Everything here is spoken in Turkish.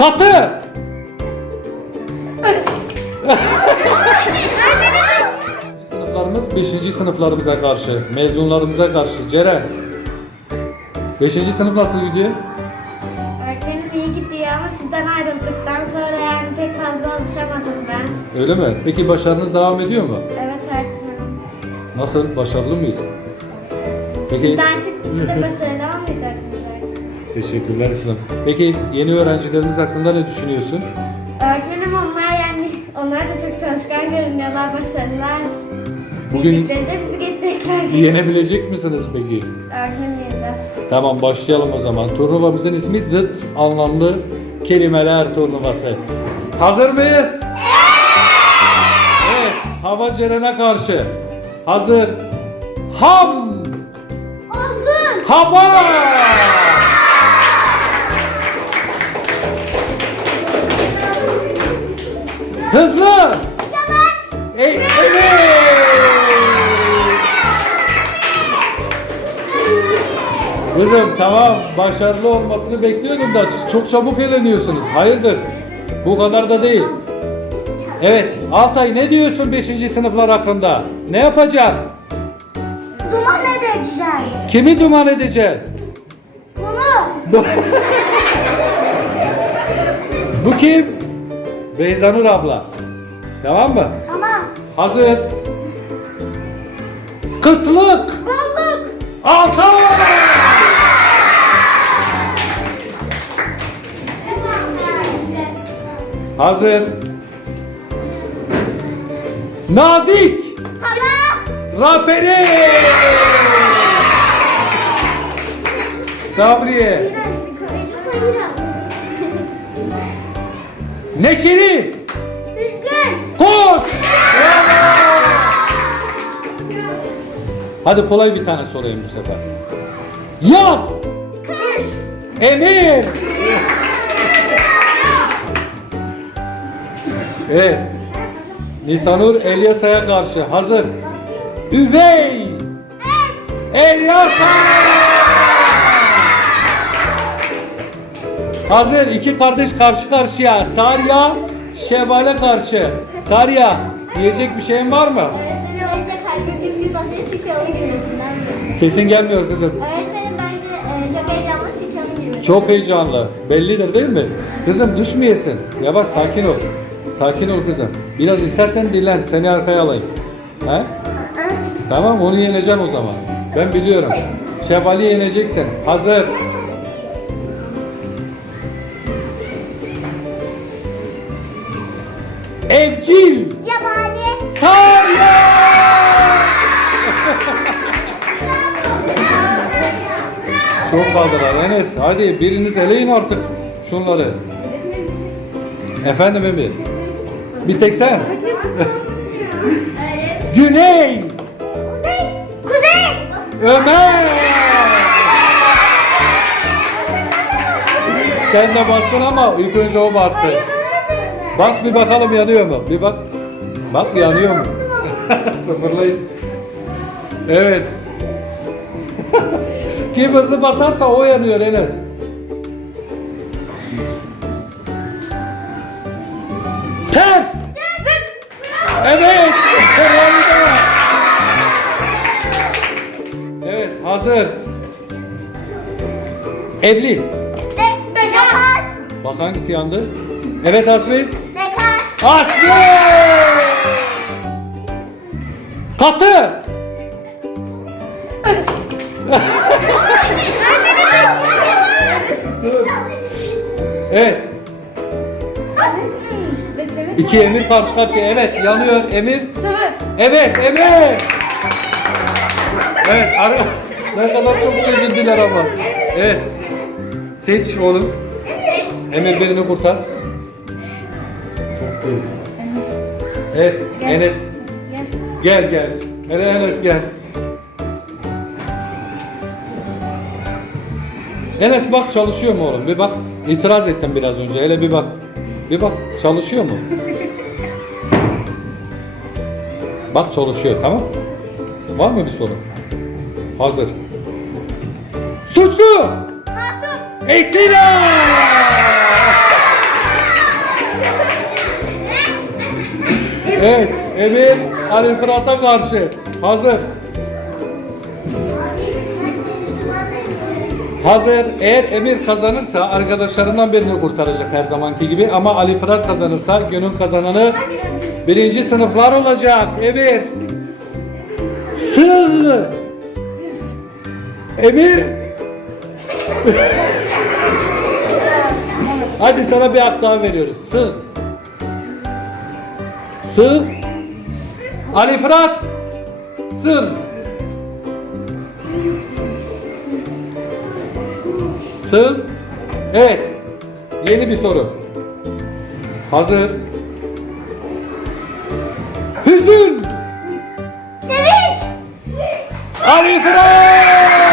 Katı. Sınıflarımız 5. sınıflarımıza karşı, mezunlarımıza karşı. Ceren. 5. sınıf nasıl gidiyor? Öğretmenim iyi gidiyor ama sizden ayrıldıktan sonra yani pek fazla alışamadım ben. Öyle mi? Peki başarınız devam ediyor mu? Evet öğretmenim. Nasıl? Başarılı mıyız? Peki. Sizden çıktığında başarılı olmayacak mıyız? Teşekkürler kızım. Peki yeni öğrencilerimiz hakkında ne düşünüyorsun? Öğretmenim onlar da çok çalışkan görünüyorlar, başarılılar. Bugün Bildiklerinde bizi geçecekler. yenebilecek misiniz peki? Öğretmenim yeneceğiz. Tamam, başlayalım o zaman. Turnuvamızın ismi zıt anlamlı kelimeler turnuvası. Hazır mıyız? Evet. Hava Ceren'e karşı. Hazır. Ham. Olgun. Hava. Hızlı. Yavaş. Evet. Kızım tamam, başarılı olmasını bekliyordum da çok çabuk eğleniyorsunuz. Hayırdır? Bu kadar da değil. Evet, Altay ne diyorsun 5. sınıflar hakkında? Ne yapacaksın? Duman edeceğim. Kimi duman edeceksin? Bunu. Bu kim? Beyzanur abla. Tamam mı? Tamam. Hazır. Kıtlık. Bolluk. Altay. Hazır. Nazik. Hala. Raperi. Sabriye. Neşeli. Düzgün. Koş. Hadi kolay bir tane sorayım bu sefer. Yaz. Kış. Emir. Evet. Nisanur Elyasa'ya karşı. Hazır. Üvey. Elyasa. Hazır. İki kardeş karşı karşıya. Sarya, Şevval'e karşı. Sarya, diyecek bir şeyin var mı? Öğretmenim önce kalbim bir basıyor çünkü onun girmesinden mi? Sesin gelmiyor kızım. Öğretmenim bence çok heyecanlı çünkü onun girmesi. Çok heyecanlı. Bellidir değil mi? Kızım düşmeyesin. Yavaş, sakin ol. Sakin ol kızım. Biraz istersen dinlen. Seni arkaya alayım. He? Tamam, onu yeneceksin o zaman. Ben biliyorum. Şevval'i yeneceksin. Hazır. Evcil. Yabani. Sarya. Çok kaldılar Enes. Hadi biriniz eleyin artık şunları. Efendim Emir. Bir tek sen. Güney. Kuzey. Kuzey. Ömer. Sen de bastın ama ilk önce o bastı. Bas bir bakalım yanıyor mu? Bir bak. Bak yanıyor mu? Sıfırlayın. Evet. Kim hızlı basarsa o yanıyor Enes. Ters. Evet. Evet, hazır. Evli. Bekar. Bak hangisi yandı? Evet Aslı. Bekar. Aslı. Katı. Evet. İki Emir karşı karşıya. Evet, yanıyor Emir. Sıvı. Evet, Emir. Evet, ne kadar çok sevindiler ama. Evet. Seç oğlum. Emir birini kurtar. Çok iyi. Evet, Enes. Gel gel. Enes gel. Enes bak çalışıyor mu oğlum? Bir bak. İtiraz ettim biraz önce. Hele bir bak. Bir bak çalışıyor mu? Bak çalışıyor, tamam. Var mı bir sorun? Hazır. Suçlu! Masum. Eksila! Evet, Emir Ali Fırat'a karşı. Hazır. Hazır. Eğer Emir kazanırsa arkadaşlarından birini kurtaracak her zamanki gibi. Ama Ali Fırat kazanırsa günün kazananı birinci sınıflar olacak. Emir. Sığ. Emir. Hadi sana bir hak daha veriyoruz. Sığ. Sığ. Ali Fırat. Sığ. Sığ. Evet. Yeni bir soru. Hazır. Hüzün. Sevinç. Ali Fırat.